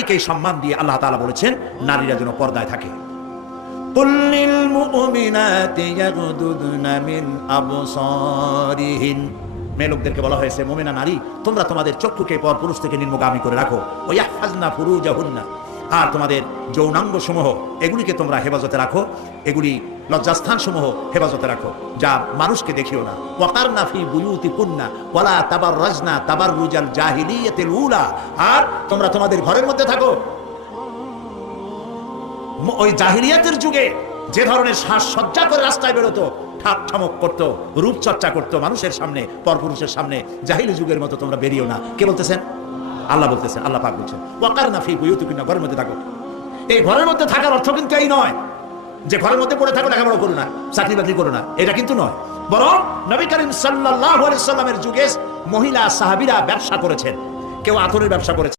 নারীকে সম্মান দিয়ে আল্লাহ তাআলা বলেছেন নারীরা যেন পর্দায় থাকে। কুল লিল মুমিনাতি ইয়াগদুদনা মিন আবসারিহিন, মেয়ে লোকদেরকে বলা হয়েছে মুমিনা নারী তোমরা তোমাদের চক্ষুকে পর পুরুষ থেকে নিম্নগামী করে রাখো। ওয়া ইয়াহফাজনা ফুরুজাহুন্না, আর তোমাদের যৌনাঙ্গ সমূহ এগুলিকে তোমরা হেফাজতে রাখো, এগুলি লজ্জাস্থান সমূহ হেফাজতে রাখো, যা মানুষকে দেখিও না। ওয়াকারনা ফি বুয়ুতিকুন্না ওয়ালা তাবাররাজনা তাবাররুজাল জাহিলিয়াতিল উলা, আর তোমরা তোমাদের ঘরের মধ্যে থাকো ওই জাহিলিয়াতের যুগে যে ধরনের সাজসজ্জা করে রাস্তায় বেরোতো, ঠাক ঠামক করতো, রূপচর্চা করতো মানুষের সামনে, পরপুরুষের সামনে, জাহিলি যুগের মতো তোমরা বেরিও না। কে বলতেছেন? আল্লাহ বলতেছেন, আল্লাহ পাক বলছেন ওয়াকারনা ফি বুয়ুতিকুন্না, ঘরের মধ্যে থাকো। এই ঘরের মধ্যে থাকার অর্থ কিন্তু এই নয় যে ঘরের মধ্যে পড়ে থাকো, লেখাপড়া করো না, চাকরি বাকরি করো না, এটা কিন্তু নয়। বরং নবী করিম সাল্লাল্লাহু আলাইহি ওয়াসাল্লামের যুগে মহিলা সাহাবীরা ব্যবসা করেছেন, কেউ আতরের ব্যবসা করেছে,